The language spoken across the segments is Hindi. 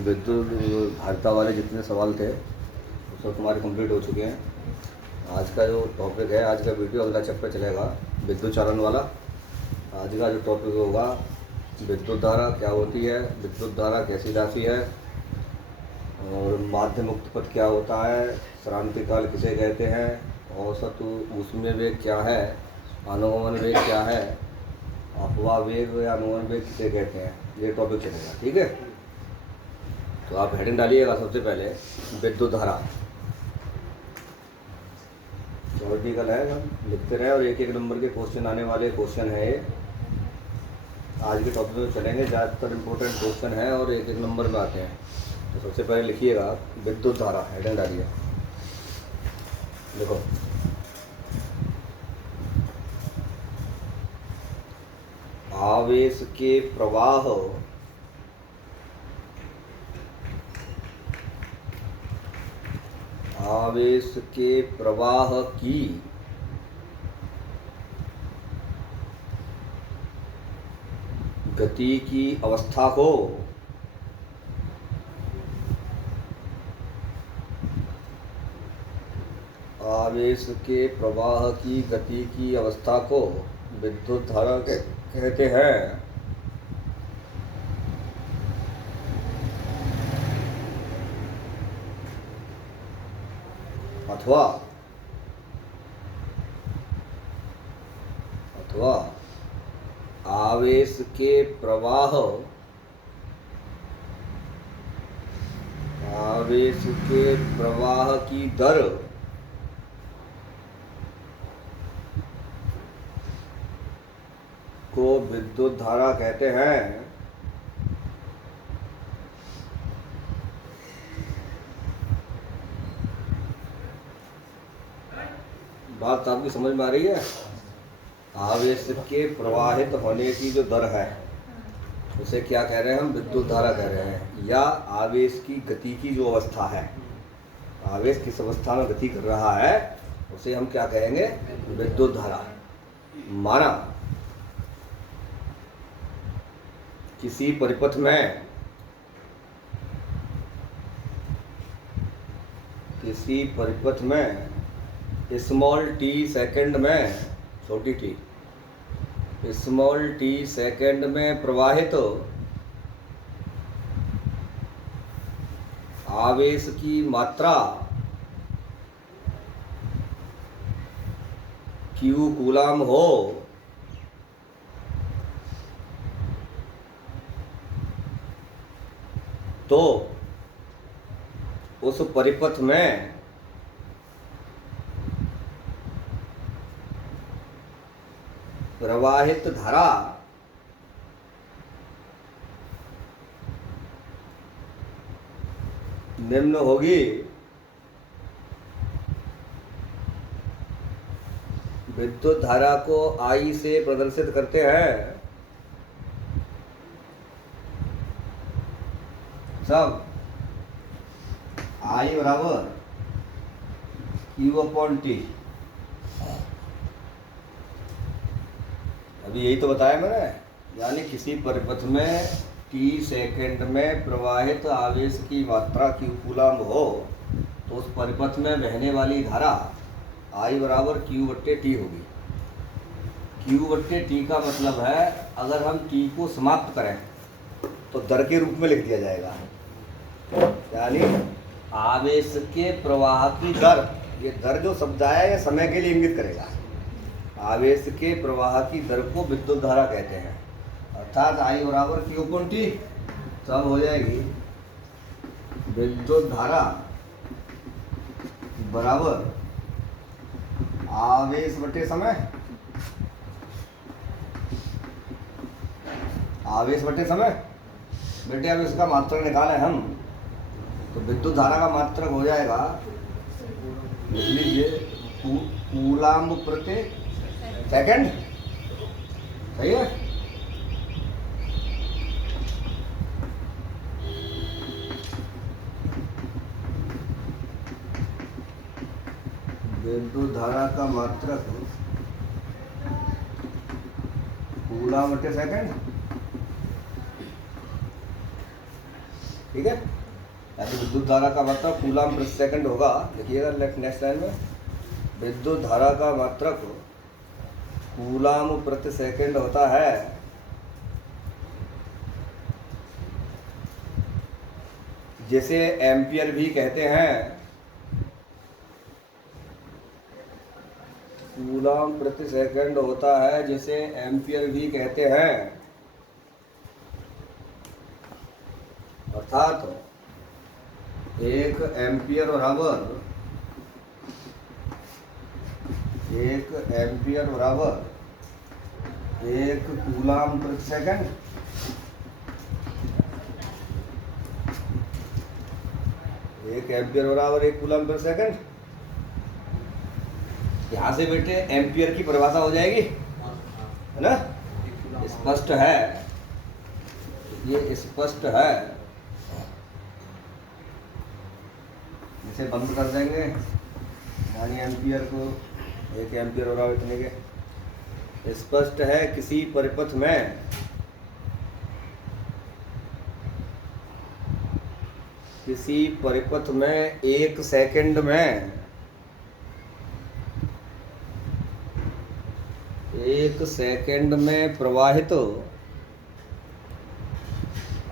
विद्युत धारिता वाले जितने सवाल थे वो सब तुम्हारे कंप्लीट हो चुके हैं। आज का जो टॉपिक है, आज का वीडियो अगला चैप्टर चलेगा विद्युत चालन वाला। आज का जो टॉपिक होगा विद्युत धारा क्या होती है, विद्युत धारा कैसी राशि है, और माध्य मुक्त पथ क्या होता है, क्रांतिकाल किसे कहते हैं, औसत ऊष्मीय वेग क्या है, अनुगमन वेग क्या है, अपवाह वेग या अनुगमन वेग किसे कहते हैं, ये टॉपिक चलेगा। ठीक है, तो आप हेडिंग डालिएगा सबसे पहले विद्युत धारा। थ्योरेटिकल है, हम लिखते रहे और एक एक नंबर के क्वेश्चन आने वाले क्वेश्चन है ये। आज के टॉपिक में चलेंगे, ज़्यादातर इम्पोर्टेंट क्वेश्चन है और एक एक नंबर में आते हैं। तो सबसे पहले लिखिएगा विद्युत धारा, हेडिंग डालिए। देखो, आवेश के प्रवाह की गति की अवस्था को आवेश के प्रवाह की गति की अवस्था को विद्युत धारा कहते हैं। अथवा आवेश के प्रवाह की दर को विद्युत धारा कहते हैं। बात आपकी समझ में आ रही है? आवेश के प्रवाहित होने की जो दर है उसे क्या कह रहे हैं हम? विद्युत धारा कह रहे हैं। या आवेश की गति की जो अवस्था है, आवेश किस अवस्था में गति कर रहा है उसे हम क्या कहेंगे? विद्युत धारा। माना किसी परिपथ में स्मॉल टी सेकंड में, छोटी टी, स्मॉल टी सेकंड में प्रवाहित आवेश की मात्रा क्यू कूलाम हो तो उस परिपथ में प्रवाहित धारा निम्न होगी। विद्युत धारा को I से प्रदर्शित करते हैं सब। I बराबर Q/T। अभी यही तो बताया मैंने, यानी किसी परिपथ में टी सेकंड में प्रवाहित आवेश की मात्रा क्यू कूलाम हो तो उस परिपथ में बहने वाली धारा I बराबर Q/T होगी। Q/T का मतलब है अगर हम T को समाप्त करें तो दर के रूप में लिख दिया जाएगा, यानी आवेश के प्रवाह की दर। ये दर जो शब्द आया ये समय के लिए इंगित करेगा। आवेश के प्रवाह की दर को विद्युत धारा कहते हैं। अर्थात I बराबर Q/T तब हो जाएगी विद्युत धारा बराबर आवेश बटे समय। आवेश बटे समय बेटे, अब इसका मात्रक निकालें हम तो विद्युत धारा का मात्रक हो जाएगा, लिख लीजिए, कूलाम प्रति सेकंड। सही है? विद्युत धारा का मात्रक कूलाम बटे सेकंड। ठीक है। यानी विद्युत धारा का मात्रक कूलाम प्रति सेकंड होगा। देखिएगा नेक्स्ट लाइन में, विद्युत धारा का मात्रक कूलाम प्रति सेकंड होता है जिसे एम्पियर भी कहते हैं। कूलाम प्रति सेकंड होता है जिसे एम्पियर भी कहते हैं। अर्थात 1 एम्पियर बराबर 1 कूलाम प्रति सेकंड। 1 एम्पियर बराबर 1 कूलाम प्रति सेकंड। यहाँ से बेटे एम्पियर की परिभाषा हो जाएगी, है ना। स्पष्ट है, ये स्पष्ट है। इसे बंद कर देंगे, यानी एम्पियर को 1 एम्पियर बराबर इतने के। स्पष्ट है किसी परिपथ में में 1 सेकंड में 1 सेकंड में प्रवाहित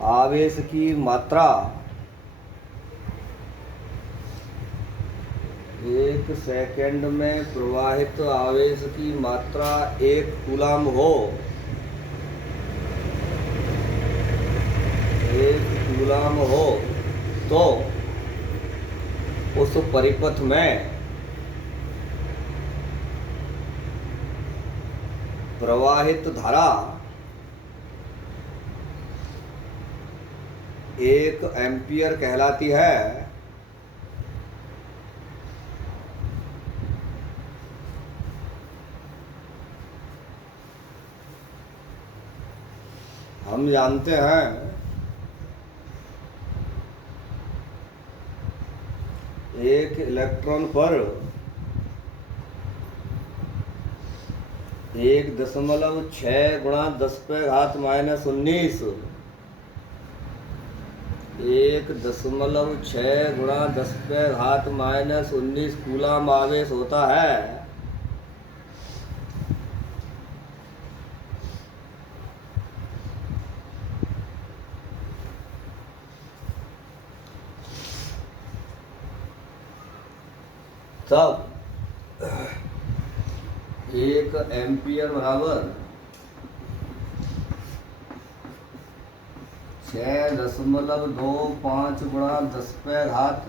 आवेश की मात्रा 1 सेकंड में प्रवाहित आवेश की मात्रा 1 कूलाम हो। 1 कूलाम हो तो उस परिपथ में प्रवाहित धारा 1 एम्पियर कहलाती है। हम जानते हैं एक इलेक्ट्रॉन पर 1.6 गुणा 10 पे घात -19 1.6 गुणा 10 पे घात -19 कूलाम आवेश होता है। तब 1 एम्पियर बराबर 6.25 गुणा 10 पे घात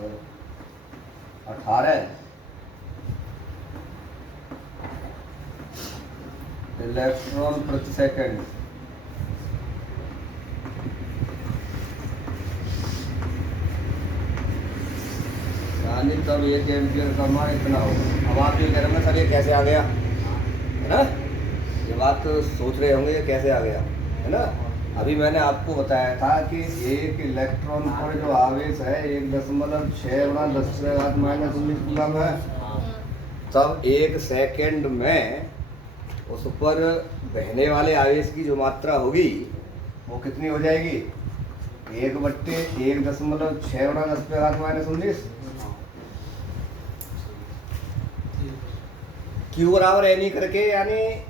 18 इलेक्ट्रॉन प्रति सेकंड। यानी तब 1 एम्पियर का मान इतना होगा। अब आप ये कह रहे होंगे सर ये कैसे आ गया, है ना। ये बात तो सोच रहे होंगे ये कैसे आ गया, है ना। अभी मैंने आपको बताया था कि एक इलेक्ट्रॉन पर जो आवेश है 1.6 गुणा 10 पे घात -19 कूलम है। तब 1 सेकंड में उस पर बहने वाले आवेश की जो मात्रा होगी वो कितनी हो जाएगी, 1/1.6 गुणा 10 पे घात -19। क्यू बराबर एन ई करके, यानी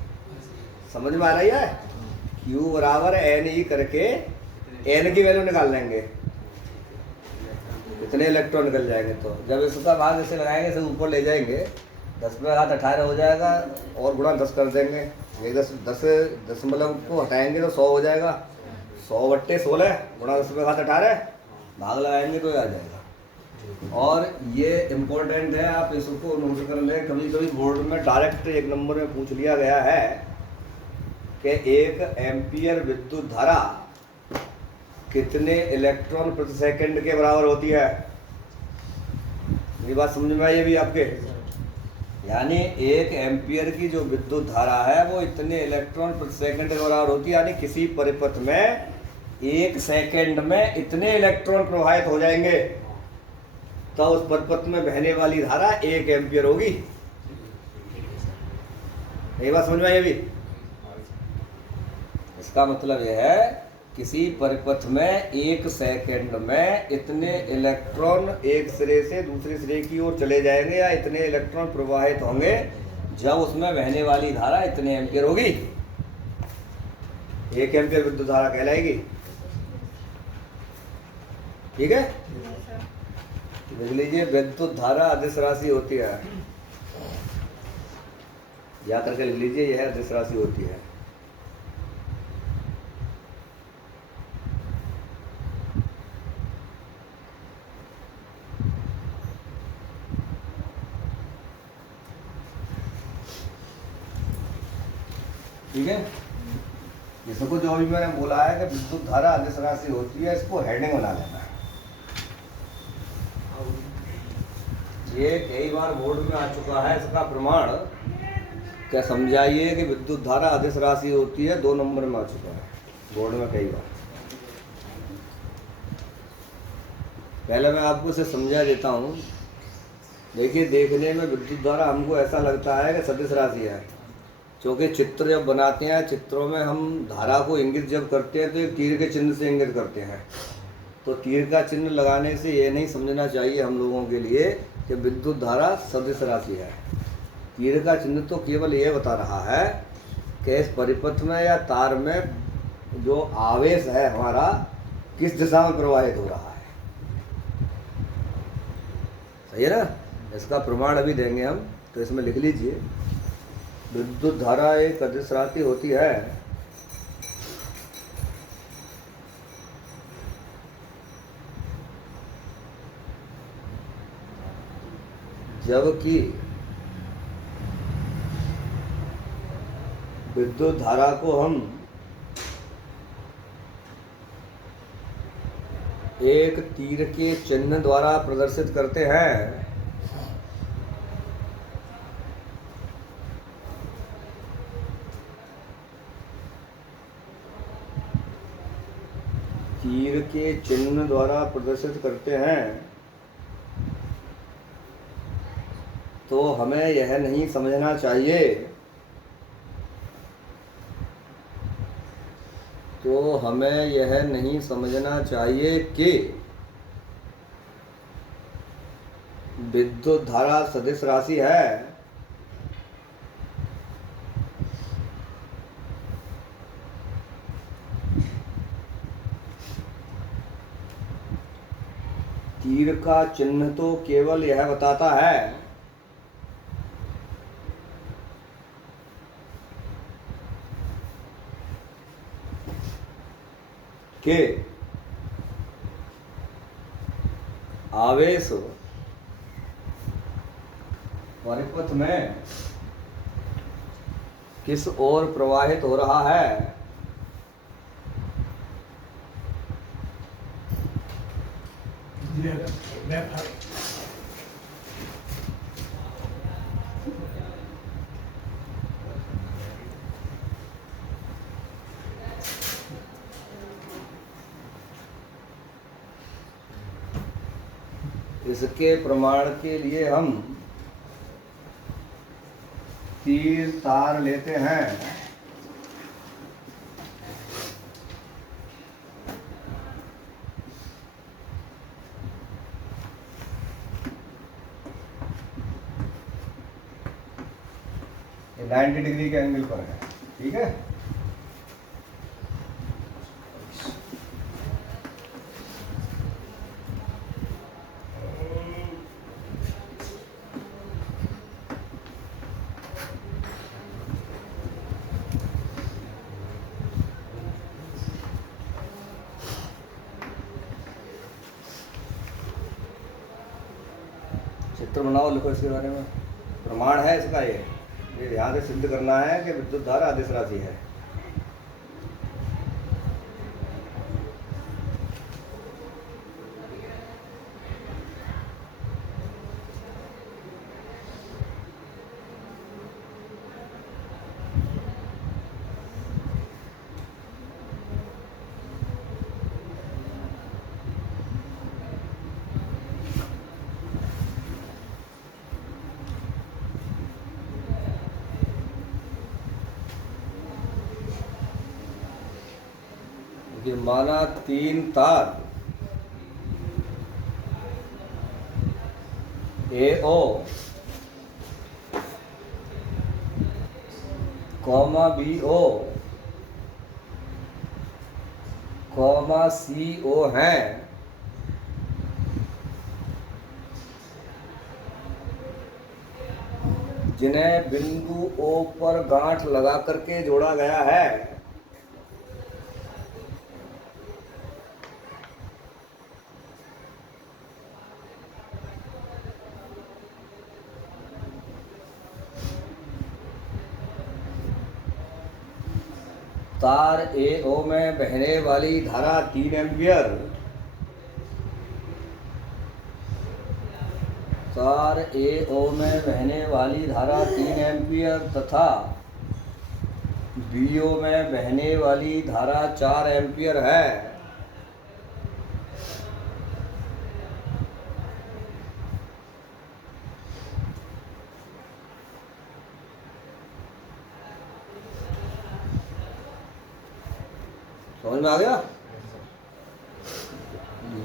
समझ में आ रही है, क्यू बराबर एन ई करके एन की वैल्यू निकाल लेंगे, इतने इलेक्ट्रॉन निकल जाएंगे। तो जब इसका भाग इसे लगाएंगे इसे ऊपर ले जाएंगे 10 पे घात 18 हो जाएगा और गुणा 10 कर देंगे। 10 दशमलव को हटाएंगे तो 100 हो जाएगा। 100/16 गुणा 10 पे घात 18 भाग लगाएंगे तो आ जाएगा। और ये इम्पोर्टेंट है, आप इसको नोट कर लें। कभी कभी बोर्ड में डायरेक्ट 1 नंबर में पूछ लिया गया है कि 1 एम्पियर विद्युत धारा कितने इलेक्ट्रॉन प्रति सेकंड के बराबर होती है। ये बात समझ में आई भी आपके। यानी 1 एम्पियर की जो विद्युत धारा है वो इतने इलेक्ट्रॉन प्रति सेकंड के बराबर होती है। यानी किसी परिपथ में 1 सेकंड में इतने इलेक्ट्रॉन प्रवाहित हो जाएंगे तो उस परिपथ में बहने वाली धारा 1 एम्पियर होगी। ये बात समझ में आई अभी। इसका मतलब यह है किसी परिपथ में 1 सेकंड में इतने इलेक्ट्रॉन एक सिरे से दूसरे सिरे की ओर चले जाएंगे या इतने इलेक्ट्रॉन प्रवाहित होंगे जब उसमें बहने वाली धारा इतने एम्पियर होगी। 1 एम्पियर विद्युत धारा कहलाएगी। ठीक है, देख लीजिए विद्युत धारा अदिश राशि होती है, या करके लिख लीजिए यह अदिश राशि होती है। ठीक है, इसको जो भी मैंने बोला है कि विद्युत धारा अदिश राशि होती है, इसको हेडिंग बना लेना है। ये कई बार बोर्ड में आ चुका है, इसका प्रमाण क्या समझाइए कि विद्युत धारा अदिश राशि होती है, 2 नंबर में आ चुका है बोर्ड में कई बार। पहले मैं आपको इसे समझा देता हूँ। देखिए, देखने में विद्युत धारा हमको ऐसा लगता है कि सदिश राशि है, क्योंकि चित्र जब बनाते हैं, चित्रों में हम धारा को इंगित जब करते हैं तो एक तीर के चिन्ह से इंगित करते हैं। तो तीर का चिन्ह लगाने से ये नहीं समझना चाहिए हम लोगों के लिए कि विद्युत धारा सदिश राशि है। तीर का चिन्ह तो केवल ये बता रहा है कि इस परिपथ में या तार में जो आवेश है हमारा किस दिशा में प्रवाहित हो रहा है। सही है ना, इसका प्रमाण अभी देंगे हम। तो इसमें लिख लीजिए, विद्युत धारा एक अदिश राशि होती है जबकि विद्युत धारा को हम एक तीर के चिन्ह द्वारा प्रदर्शित करते हैं। तीर के चिन्ह द्वारा प्रदर्शित करते हैं तो हमें यह नहीं समझना चाहिए कि विद्युत धारा सदिश राशि है। तीर का चिन्ह तो केवल यह बताता है कि आवेश परिपथ में किस ओर प्रवाहित हो रहा है। इसके प्रमाण के लिए हम तीर तार लेते हैं। ये 90 डिग्री के एंगल पर है। ठीक है, चित्र बनाओ, लिखो इसके बारे में। प्रमाण है इसका, ये ध्यान से सिद्ध करना है कि विद्युत धारा अदिश राशि है। ये माना 3 तार AO comma BO comma CO हैं, जिन्हें बिंदु O पर गांठ लगा करके जोड़ा गया है। तार AO में बहने वाली धारा 3 एम्पियर, तार AO में बहने वाली धारा 3 एम्पियर तथा BO में बहने वाली धारा 4 एम्पियर है। समझ में आ गया?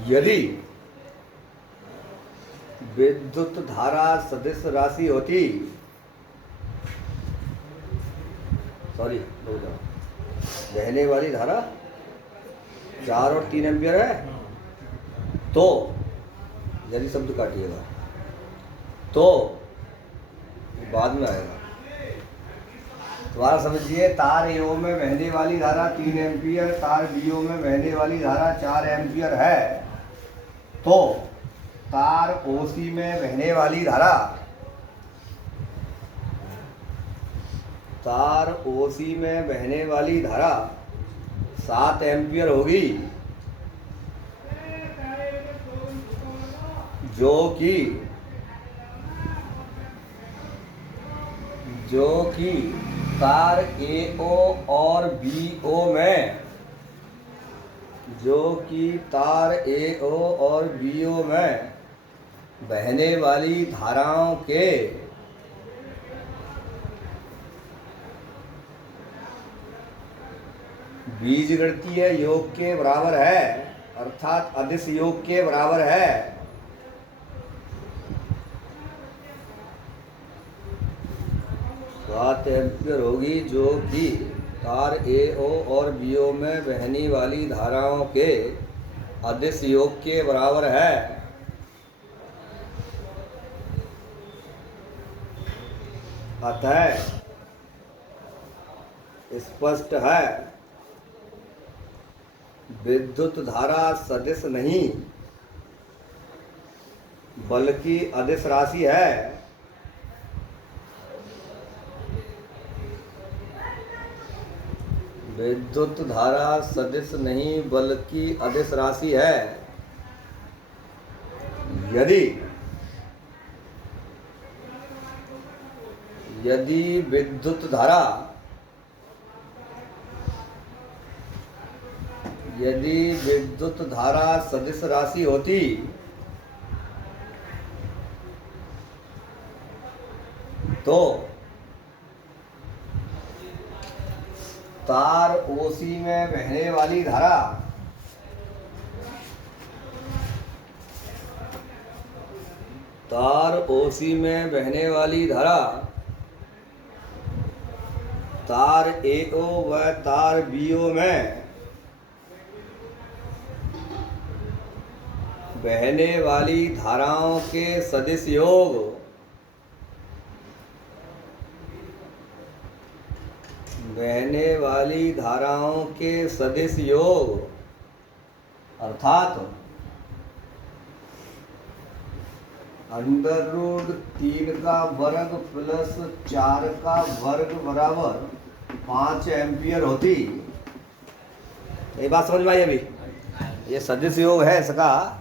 यदि विद्युत धारा सदिश राशि होती, सॉरी बहने वाली धारा 4 और 3 एम्पियर है, तो यदि शब्द काटिएगा तो बाद में आएगा। दोबारा समझिए, तार AO में बहने वाली धारा 3 एम्पियर, तार BO में बहने वाली धारा 4 एम्पियर है, तो तार OC में बहने वाली धारा, तार OC में बहने वाली धारा 7 एम्पियर होगी, जो कि तार AO और BO में, जो कि तार AO और BO में बहने वाली धाराओं के बीजगणितीय योग के बराबर है, अर्थात अदिश योग के बराबर है। 7 एम्पियर होगी, जो कि तार AO और BO में बहने वाली धाराओं के अदिश योग के बराबर है। अतः स्पष्ट है, विद्युत धारा सदिश नहीं बल्कि अदिश राशि है। विद्युत धारा सदिश नहीं बल्कि अदिश राशि है। यदि विद्युत धारा सदिश राशि होती तो तार OC में बहने वाली धारा तार AO व तार BO में बहने वाली धाराओं के सदिश योग अर्थात √3 का वर्ग प्लस 4 का वर्ग बराबर 5 एम्पियर होती। ये बात समझ में आई? अभी ये सदिश योग है इसका।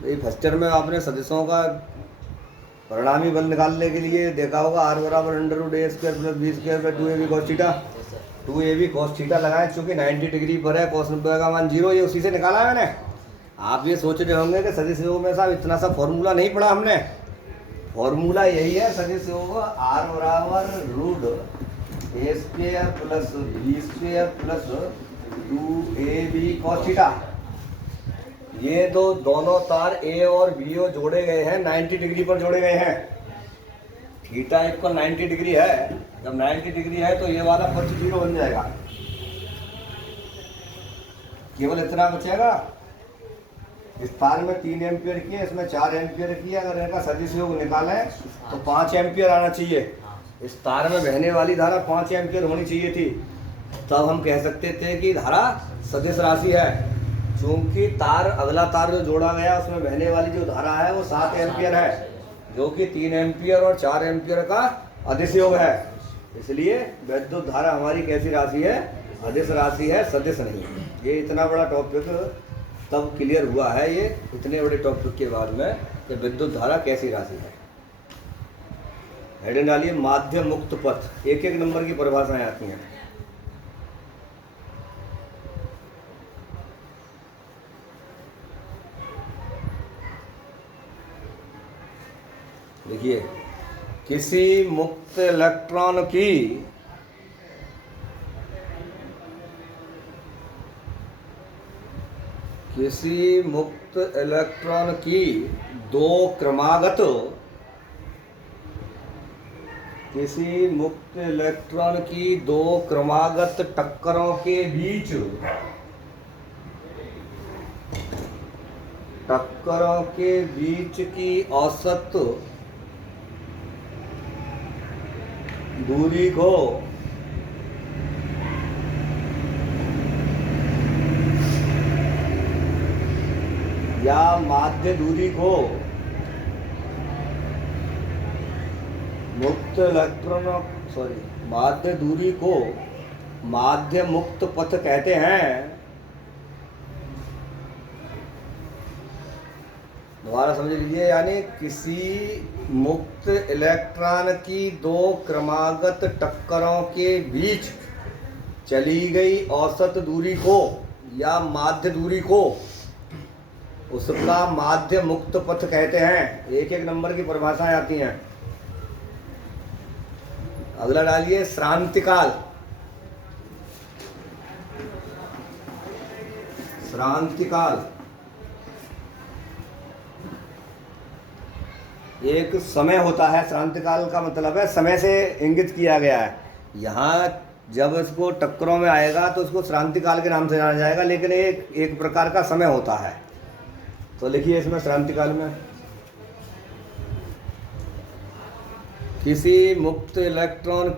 फर्स्ट ईयर में आपने सदिशों का परिणामी बल निकालने के लिए देखा होगा, R बराबर √a² plus b² 2ab cos theta. 2ab cos theta लगाएं, चूंकि 90 डिग्री पर है, cos 90 का मान 0, ये उसी से निकाला है मैंने। आप ये सोच रहे होंगे कि सदिश योग में साहब इतना सा फॉर्मूला नहीं पढ़ा हमने। फॉर्मूला यही है सदिश योग, R बराबर A square plus B square plus 2ab cos theta. ये तो दोनों तार ए और बी जोड़े गए हैं, 90 डिग्री पर जोड़े गए हैं। थीटा इक्वल 90 डिग्री है। जब 90 डिग्री है तो ये वाला पक्ष 0 बन जाएगा। केवल इतना बचेगा। इस तार में 3 एम्पियर की है, इसमें 4 एम्पियर की है। अगर इनका सदिश योग निकालें तो 5 एम्पियर आना चाहिए। इस तार में बहने वाली धारा 5 एम्पियर होनी चाहिए थी। तब हम कह सकते थे कि धारा सदिश राशि है। चूंकि तार अगला तार जो जोड़ा गया उसमें बहने वाली जो धारा है वो 7 एम्पियर है, जो कि 3 एम्पियर और 4 एम्पियर का अदिश योग है। इसलिए विद्युत धारा हमारी कैसी राशि है? अदिश राशि है, सदिश नहीं। ये इतना बड़ा टॉपिक तब क्लियर हुआ है, ये इतने बड़े टॉपिक के बाद में कि विद्युत धारा कैसी राशि है। हेडिंग डालिए माध्य मुक्त पथ। एक एक नंबर की परिभाषाएं आती हैं। देखिए, किसी मुक्त इलेक्ट्रॉन की दो क्रमागत टक्करों के बीच की औसत दूरी को या माध्य दूरी को माध्य मुक्त पथ कहते हैं। दोबारा समझ लीजिए, यानी किसी मुक्त इलेक्ट्रॉन की दो क्रमागत टक्करों के बीच चली गई औसत दूरी को या माध्य दूरी को उसका माध्य मुक्त पथ कहते हैं। एक एक नंबर की परिभाषाएं आती हैं। अगला डालिए श्रांतिकाल। एक समय होता है। श्रांतिकाल का मतलब है समय से इंगित किया गया है। यहाँ जब इसको टक्करों में आएगा तो उसको श्रांतिकाल के नाम से जाना जाएगा, लेकिन एक प्रकार का समय होता है। तो लिखिए इसमें श्रांतिकाल में किसी मुक्त इलेक्ट्रॉन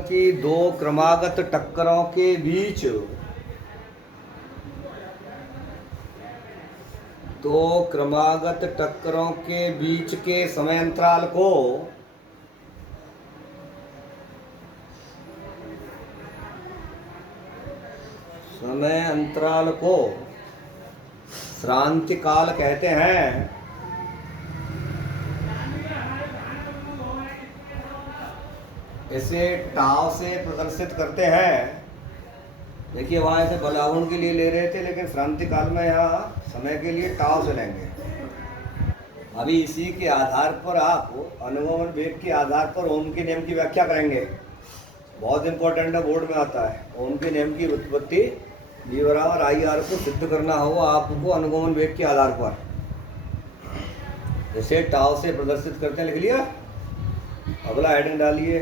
की दो क्रमागत टक्करों के बीच के समय अंतराल को श्रांतिकाल कहते हैं। इसे टाव से प्रदर्शित करते हैं। देखिए, वहाँ इसे बलावुण के लिए ले रहे थे, लेकिन श्रांतिकाल में यहाँ समय के लिए टाव से लेंगे। अभी इसी के आधार पर आप अनुगमन वेग के आधार पर ओम के नियम की व्याख्या करेंगे। बहुत इंपॉर्टेंट है, बोर्ड में आता है। ओम के नियम की उत्पत्ति V बराबर IR को सिद्ध करना होगा आपको अनुगमन वेग के आधार पर। इसे टाव से प्रदर्शित करते हैं, लिख लिया। अगला हेडिंग डालिए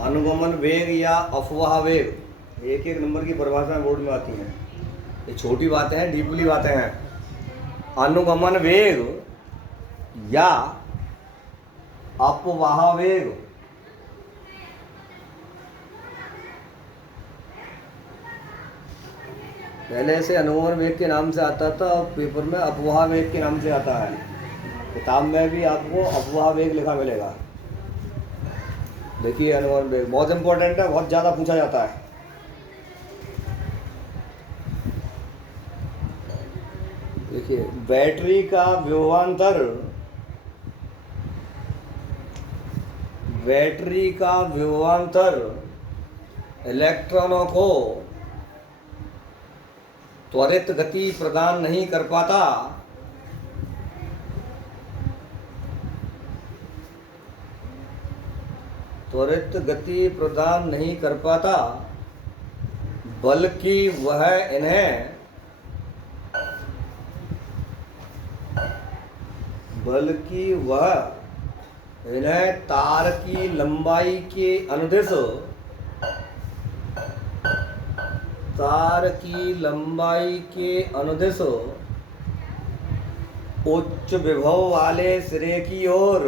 अनुगमन वेग या अफवाह वेग। एक एक नंबर की परिभाषा बोर्ड में आती हैं। ये छोटी बातें हैं, डीपली बातें हैं। अनुगमन वेग या अपवाह वेग। पहले से अनुगमन वेग के नाम से आता था, और पेपर में अपवाह वेग के नाम से आता है। किताब में भी आपको अपवाह वेग लिखा मिलेगा। देखिए, अनुगमन वेग बहुत इंपॉर्टेंट है, बहुत ज़्यादा पूछा जाता है। देखिए, बैटरी का विभवांतर इलेक्ट्रॉनों को त्वरित गति प्रदान नहीं कर पाता, त्वरित गति प्रदान नहीं कर पाता, बल्कि वह इन्हें तार की लंबाई के अनुदिश उच्च विभव वाले सिरे की ओर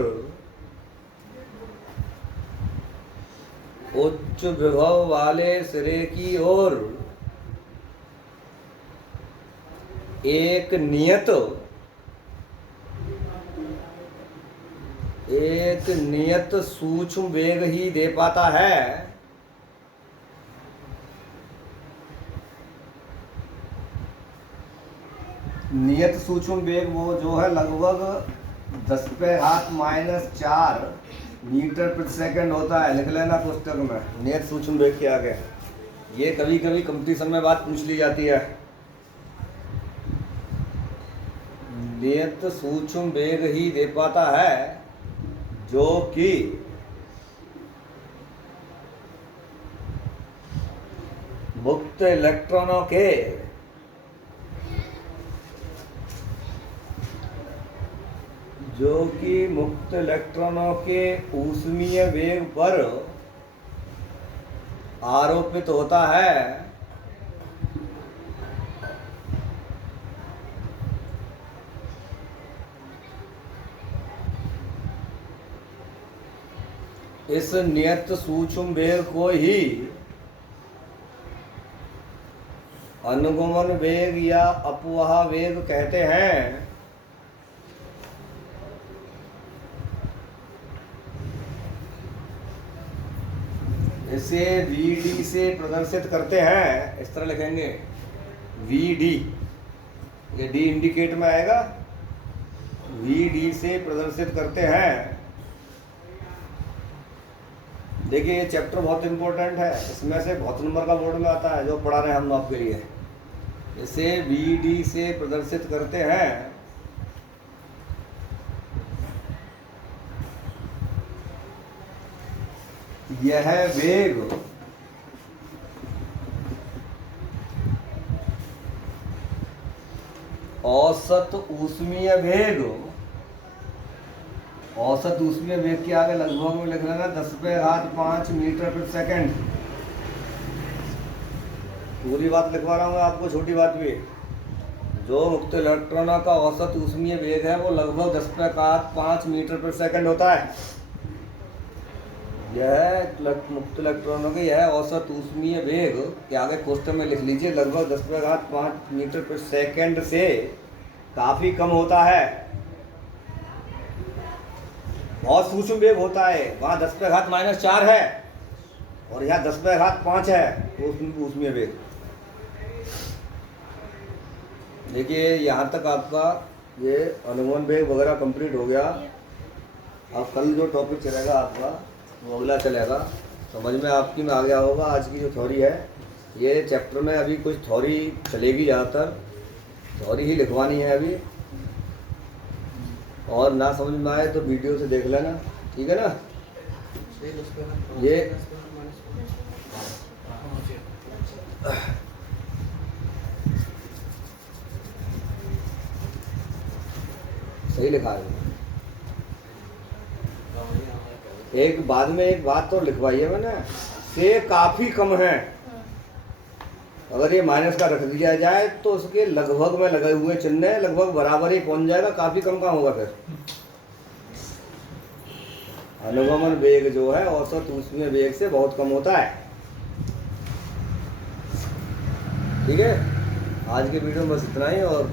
एक नियत सूक्ष्म वेग ही दे पाता है। नियत सूक्ष्म वेग वो जो है लगभग 10⁻⁻⁴ मीटर प्रति सेकंड होता है। लिख लेना पुस्तक में नियत सूक्ष्म वेग के आगे। ये कभी कभी कंपटीशन में बात पूछ ली जाती है। नियत सूक्ष्म वेग ही दे पाता है जो कि मुक्त इलेक्ट्रॉनों के ऊष्मीय वेग पर आरोपित होता है। इस नियत सूक्ष्म वेग को ही अनुगमन वेग या अपवाह वेग कहते हैं। इसे VD से प्रदर्शित करते हैं। इस तरह लिखेंगे VD, ये D इंडिकेट में आएगा। VD से प्रदर्शित करते हैं। देखिए ये चैप्टर बहुत इंपॉर्टेंट है, इसमें से बहुत नंबर का बोर्ड में आता है जो पढ़ा रहे हैं हम आपके लिए। इसे VD से प्रदर्शित करते हैं। यह वेग औसत ऊष्मीय वेग के आगे लगभग में लिख लेना 10⁵ मीटर प्रति सेकंड। पूरी बात लिखवा रहा हूँ आपको, छोटी बात भी। जो मुक्त इलेक्ट्रॉनों का औसत ऊष्मीय वेग है वो लगभग 10⁵ मीटर प्रति सेकंड होता है। यह मुक्त इलेक्ट्रॉनों के यह औसत ऊष्मीय वेग के आगे क्वेश्चन में लिख लीजिए लगभग 10⁵ मीटर प्रति सेकंड से काफी कम होता है। बहुत सूक्ष्म वेग होता है, वहाँ 10⁻⁴ है और यहाँ 10⁵ है ऊष्मीय वेग। देखिए यहाँ तक आपका ये अनुगमन वेग वगैरह कंप्लीट हो गया। अब कल जो टॉपिक चलेगा आपका वो अगला चलेगा। समझ में आपकी में आ गया होगा। आज की जो थ्योरी है ये चैप्टर में अभी कुछ थ्योरी चलेगी, ज़्यादातर थ्योरी ही लिखवानी है अभी। और ना समझ में आए तो वीडियो से देख लेना, ठीक है ना। ये सही लिखा है। एक बाद में एक बात तो लिखवाइए मैंने, से काफी कम है। अगर ये माइनस का रख दिया जाए तो उसके लगभग में लगे हुए चिन्ह लगभग बराबर ही पहुंच जाएगा। काफी कम का होगा फिर। अनुगमन वेग जो है औसत ऊष्मीय वेग से बहुत कम होता है। ठीक है, आज के वीडियो में बस इतना ही। और